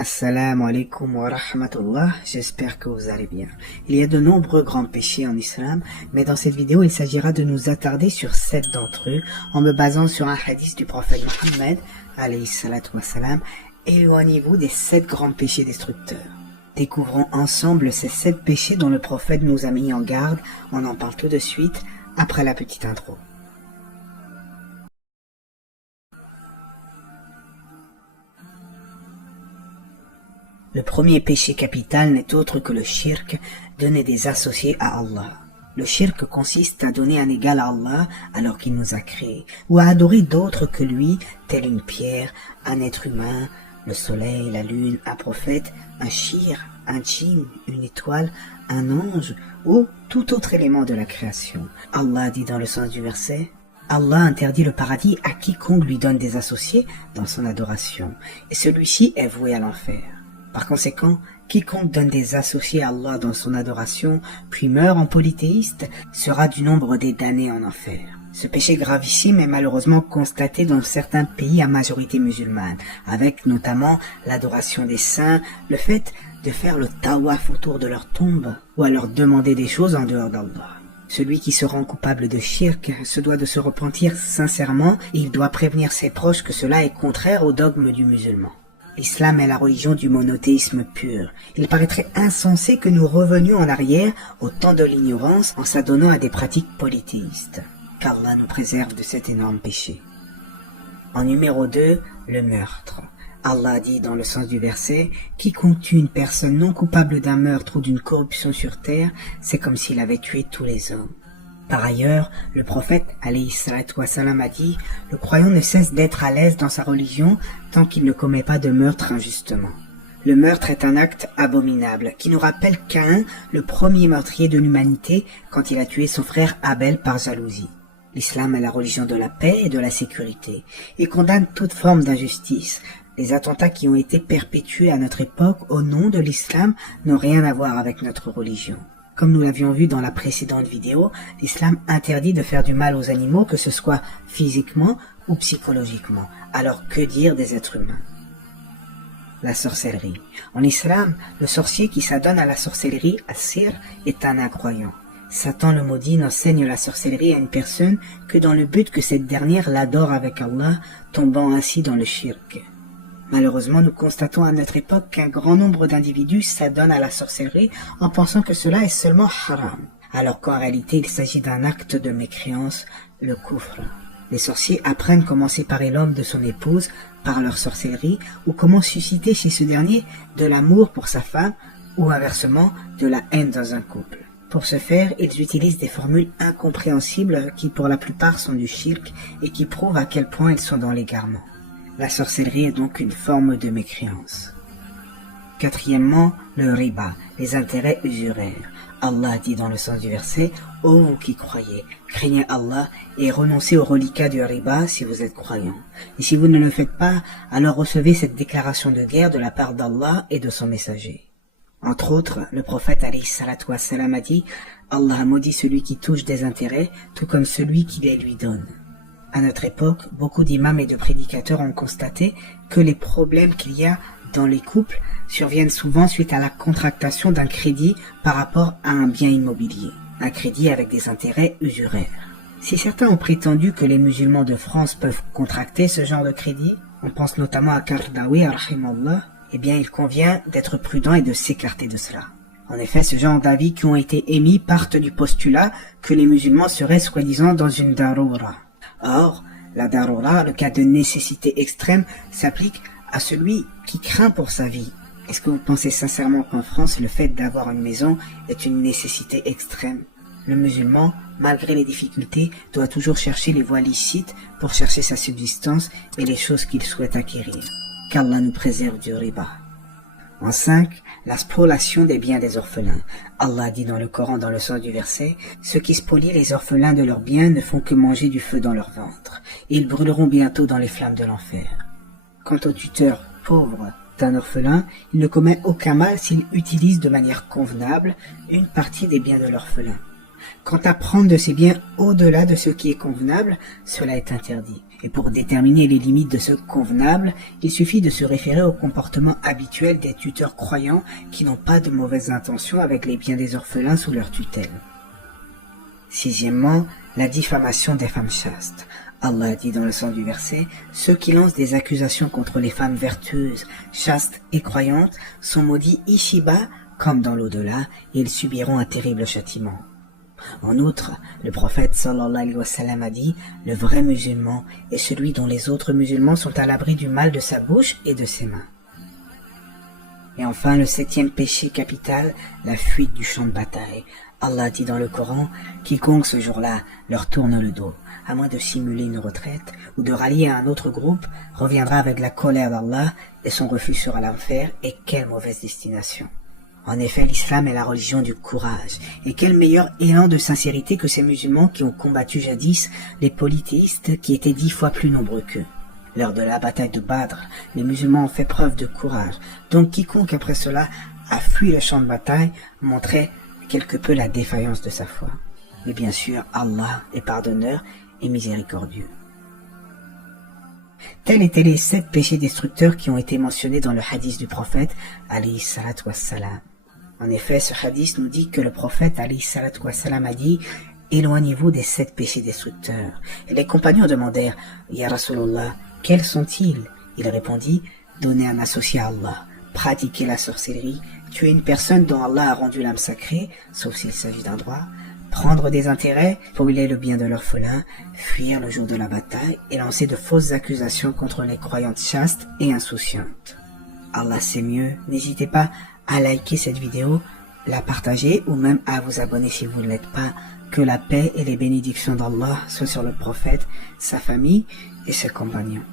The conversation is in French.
Assalamu alaikum wa rahmatullah, j'espère que vous allez bien. Il y a de nombreux grands péchés en islam, mais dans cette vidéo il s'agira de nous attarder sur 7 d'entre eux, en me basant sur un hadith du prophète Mohammed, alayhi salatu wassalam, éloignez-vous des 7 grands péchés destructeurs. Découvrons ensemble ces 7 péchés dont le prophète nous a mis en garde, on en parle tout de suite, après la petite intro. Le premier péché capital n'est autre que le shirk, donner des associés à Allah. Le shirk consiste à donner un égal à Allah alors qu'il nous a créés, ou à adorer d'autres que lui, telle une pierre, un être humain, le soleil, la lune, un prophète, un shir, un djinn, une étoile, un ange, ou tout autre élément de la création. Allah dit dans le sens du verset: Allah interdit le paradis à quiconque lui donne des associés dans son adoration, et celui-ci est voué à l'enfer. Par conséquent, quiconque donne des associés à Allah dans son adoration, puis meurt en polythéiste, sera du nombre des damnés en enfer. Ce péché gravissime est malheureusement constaté dans certains pays à majorité musulmane, avec notamment l'adoration des saints, le fait de faire le tawaf autour de leur tombe, ou à leur demander des choses en dehors d'Allah. Celui qui se rend coupable de shirk se doit de se repentir sincèrement et il doit prévenir ses proches que cela est contraire au dogme du musulman. L'islam est la religion du monothéisme pur. Il paraîtrait insensé que nous revenions en arrière au temps de l'ignorance en s'adonnant à des pratiques polythéistes. Qu'Allah nous préserve de cet énorme péché. En numéro 2, le meurtre. Allah dit dans le sens du verset: « Quiconque tue une personne non coupable d'un meurtre ou d'une corruption sur terre, c'est comme s'il avait tué tous les hommes. » Par ailleurs, le prophète alayhi salatu wassalam a dit: « Le croyant ne cesse d'être à l'aise dans sa religion tant qu'il ne commet pas de meurtre injustement. » Le meurtre est un acte abominable qui nous rappelle Caïn, le premier meurtrier de l'humanité, quand il a tué son frère Abel par jalousie. L'islam est la religion de la paix et de la sécurité et condamne toute forme d'injustice. Les attentats qui ont été perpétués à notre époque au nom de l'islam n'ont rien à voir avec notre religion. Comme nous l'avions vu dans la précédente vidéo, l'islam interdit de faire du mal aux animaux, que ce soit physiquement ou psychologiquement. Alors que dire des êtres humains? La sorcellerie. En islam, le sorcier qui s'adonne à la sorcellerie, as-sir, est un incroyant. Satan le maudit n'enseigne la sorcellerie à une personne que dans le but que cette dernière l'adore avec Allah, tombant ainsi dans le shirk. Malheureusement, nous constatons à notre époque qu'un grand nombre d'individus s'adonnent à la sorcellerie en pensant que cela est seulement haram, alors qu'en réalité il s'agit d'un acte de mécréance, le kufr. Les sorciers apprennent comment séparer l'homme de son épouse par leur sorcellerie ou comment susciter chez ce dernier de l'amour pour sa femme ou inversement de la haine dans un couple. Pour ce faire, ils utilisent des formules incompréhensibles qui pour la plupart sont du shirk et qui prouvent à quel point ils sont dans l'égarement. La sorcellerie est donc une forme de mécréance. Quatrièmement, le riba, les intérêts usuraires. Allah dit dans le sens du verset: « Ô vous qui croyez, craignez Allah et renoncez au reliquat du riba si vous êtes croyants. Et si vous ne le faites pas, alors recevez cette déclaration de guerre de la part d'Allah et de son messager. » Entre autres, le prophète alayhi salatu wassalam a dit: « Allah maudit celui qui touche des intérêts, tout comme celui qui les lui donne. » À notre époque, beaucoup d'imams et de prédicateurs ont constaté que les problèmes qu'il y a dans les couples surviennent souvent suite à la contractation d'un crédit par rapport à un bien immobilier, un crédit avec des intérêts usuraires. Si certains ont prétendu que les musulmans de France peuvent contracter ce genre de crédit, on pense notamment à Qaradawi, rahimallah, eh bien il convient d'être prudent et de s'écarter de cela. En effet, ce genre d'avis qui ont été émis partent du postulat que les musulmans seraient soi-disant dans une daroura. Or, la darura, le cas de nécessité extrême, s'applique à celui qui craint pour sa vie. Est-ce que vous pensez sincèrement qu'en France, le fait d'avoir une maison est une nécessité extrême? Le musulman, malgré les difficultés, doit toujours chercher les voies licites pour chercher sa subsistance et les choses qu'il souhaite acquérir. Qu'Allah nous préserve du riba. En 5, la spoliation des biens des orphelins. Allah dit dans le Coran dans le sens du verset: « Ceux qui spolient les orphelins de leurs biens ne font que manger du feu dans leur ventre, et ils brûleront bientôt dans les flammes de l'enfer. » Quant au tuteur pauvre d'un orphelin, il ne commet aucun mal s'il utilise de manière convenable une partie des biens de l'orphelin. Quant à prendre de ses biens au-delà de ce qui est convenable, cela est interdit. Et pour déterminer les limites de ce convenable, il suffit de se référer au comportement habituel des tuteurs croyants qui n'ont pas de mauvaises intentions avec les biens des orphelins sous leur tutelle. Sixièmement, la diffamation des femmes chastes. Allah dit dans le sens du verset, « Ceux qui lancent des accusations contre les femmes vertueuses, chastes et croyantes sont maudits ici-bas comme dans l'au-delà, et ils subiront un terrible châtiment. » En outre, le prophète sallallahu alayhi wa sallam a dit, « Le vrai musulman est celui dont les autres musulmans sont à l'abri du mal de sa bouche et de ses mains. » Et enfin, le septième péché capital, la fuite du champ de bataille. Allah dit dans le Coran, « Quiconque ce jour-là leur tourne le dos, à moins de simuler une retraite ou de rallier à un autre groupe, reviendra avec la colère d'Allah et son refus sera l'enfer, et quelle mauvaise destination. » En effet, l'islam est la religion du courage, et quel meilleur élan de sincérité que ces musulmans qui ont combattu jadis les polythéistes qui étaient 10 fois plus nombreux qu'eux. Lors de la bataille de Badr, les musulmans ont fait preuve de courage, donc quiconque après cela a fui le champ de bataille montrait quelque peu la défaillance de sa foi. Mais bien sûr, Allah est pardonneur et miséricordieux. Tels étaient les 7 péchés destructeurs qui ont été mentionnés dans le hadith du prophète, alayhi salatu wassalam. En effet, ce hadith nous dit que le prophète, alayhi salatu wassalam, a dit « Éloignez-vous des 7 péchés destructeurs. » Et les compagnons demandèrent « Ya Rasulallah, quels sont-ils » Il répondit « Donner un associé à Allah, pratiquer la sorcellerie, tuer une personne dont Allah a rendu l'âme sacrée, sauf s'il s'agit d'un droit, prendre des intérêts, brûler le bien de l'orphelin, fuir le jour de la bataille et lancer de fausses accusations contre les croyantes chastes et insouciantes. Allah sait mieux, n'hésitez pas à liker cette vidéo, la partager ou même à vous abonner si vous ne l'êtes pas. Que la paix et les bénédictions d'Allah soient sur le prophète, sa famille et ses compagnons.